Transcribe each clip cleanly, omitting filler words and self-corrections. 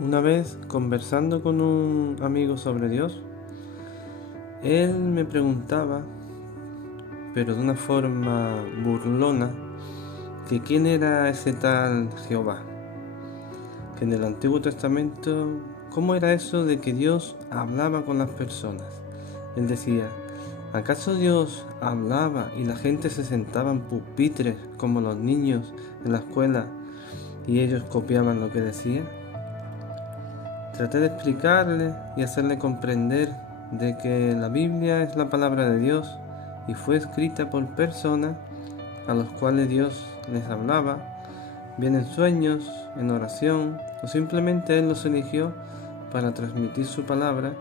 Una vez, conversando con un amigo sobre Dios, él me preguntaba, pero de una forma burlona, que quién era ese tal Jehová. Que en el Antiguo Testamento, ¿cómo era eso de que Dios hablaba con las personas? Él decía, ¿acaso Dios hablaba y la gente se sentaba en pupitres como los niños en la escuela y ellos copiaban lo que decía? Traté de explicarle y hacerle comprender de que la Biblia es la palabra de Dios y fue escrita por personas a los cuales Dios les hablaba, bien en sueños, en oración, o simplemente Él los eligió para transmitir su palabra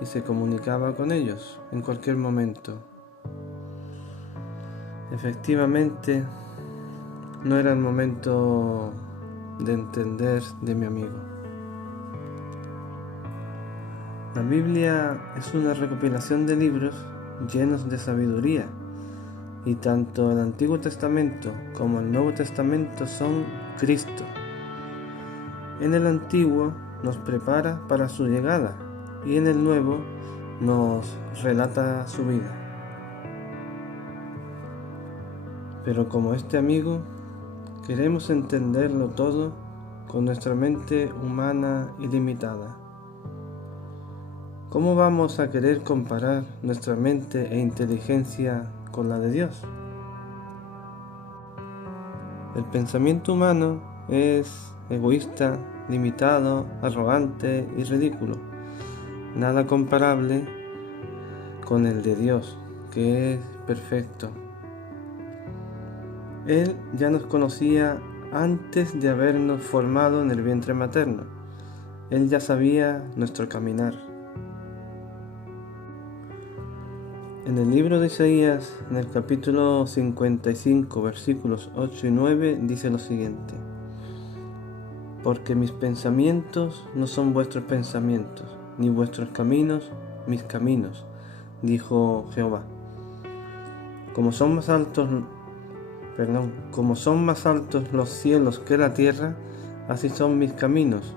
y se comunicaba con ellos en cualquier momento. Efectivamente, no era el momento de entender de mi amigo. La Biblia es una recopilación de libros llenos de sabiduría, y tanto el Antiguo Testamento como el Nuevo Testamento son Cristo. En el Antiguo nos prepara para su llegada y en el Nuevo nos relata su vida. Pero como este amigo, queremos entenderlo todo con nuestra mente humana y limitada. ¿Cómo vamos a querer comparar nuestra mente e inteligencia con la de Dios? El pensamiento humano es egoísta, limitado, arrogante y ridículo. Nada comparable con el de Dios, que es perfecto. Él ya nos conocía antes de habernos formado en el vientre materno. Él ya sabía nuestro caminar. En el libro de Isaías, en el capítulo 55, versículos 8 y 9, dice lo siguiente: Porque mis pensamientos no son vuestros pensamientos, ni vuestros caminos mis caminos, dijo Jehová. Como son más altos los cielos que la tierra, así son mis caminos,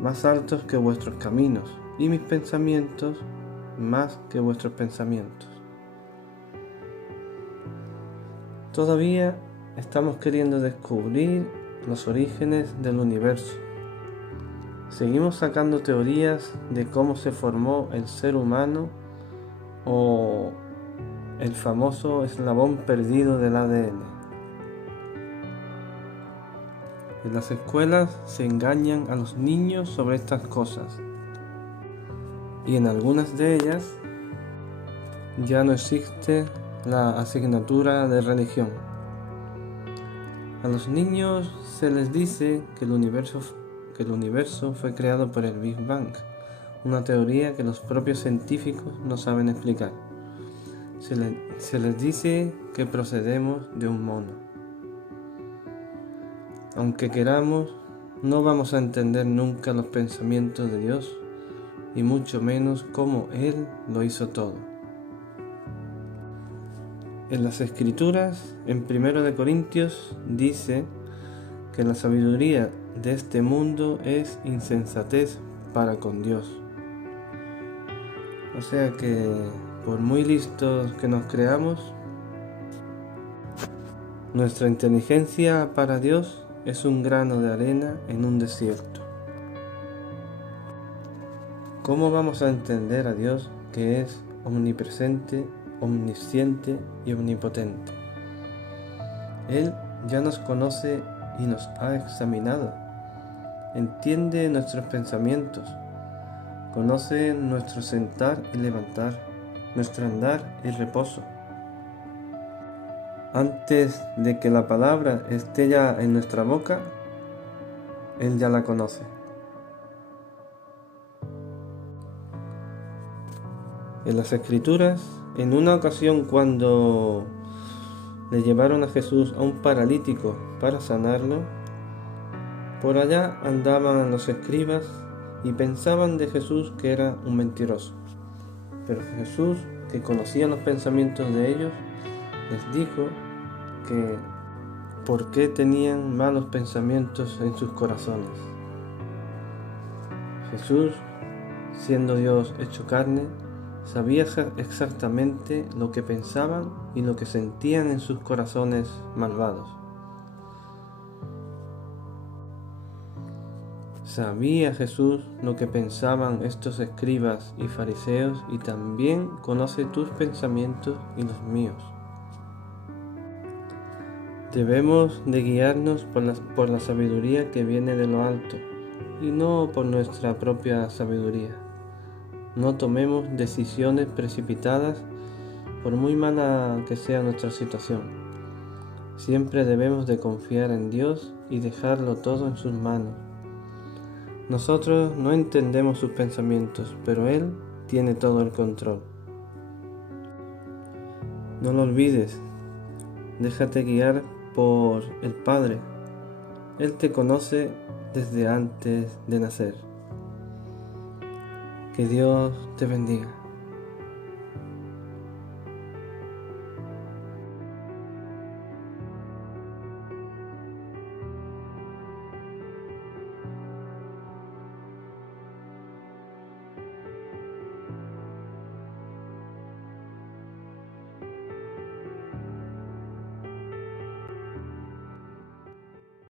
más altos que vuestros caminos, y mis pensamientos más que vuestros pensamientos. Todavía estamos queriendo descubrir los orígenes del universo. Seguimos sacando teorías de cómo se formó el ser humano o el famoso eslabón perdido del ADN. En las escuelas se engañan a los niños sobre estas cosas, y en algunas de ellas ya no existe la asignatura de religión. A los niños se les dice que el universo fue creado por el Big Bang, una teoría que los propios científicos no saben explicar. Se les dice que procedemos de un mono. Aunque queramos, no vamos a entender nunca los pensamientos de Dios, y mucho menos cómo Él lo hizo todo. En las Escrituras, en 1 Corintios, dice que la sabiduría de este mundo es insensatez para con Dios. O sea que, por muy listos que nos creamos, nuestra inteligencia para Dios es un grano de arena en un desierto. ¿Cómo vamos a entender a Dios que es omnipresente, omnisciente y omnipotente? Él ya nos conoce y nos ha examinado. Entiende nuestros pensamientos. Conoce nuestro sentar y levantar, nuestro andar y reposo. Antes de que la palabra esté ya en nuestra boca, Él ya la conoce. En las Escrituras, en una ocasión cuando le llevaron a Jesús a un paralítico para sanarlo, por allá andaban los escribas y pensaban de Jesús que era un mentiroso. Pero Jesús, que conocía los pensamientos de ellos, les dijo que por qué tenían malos pensamientos en sus corazones. Jesús, siendo Dios hecho carne, sabía exactamente lo que pensaban y lo que sentían en sus corazones malvados. Sabía Jesús lo que pensaban estos escribas y fariseos y también conoce tus pensamientos y los míos. Debemos de guiarnos por la sabiduría que viene de lo alto y no por nuestra propia sabiduría. No tomemos decisiones precipitadas por muy mala que sea nuestra situación. Siempre debemos de confiar en Dios y dejarlo todo en sus manos. Nosotros no entendemos sus pensamientos, pero Él tiene todo el control. No lo olvides, déjate guiar por el Padre. Él te conoce desde antes de nacer. Que Dios te bendiga.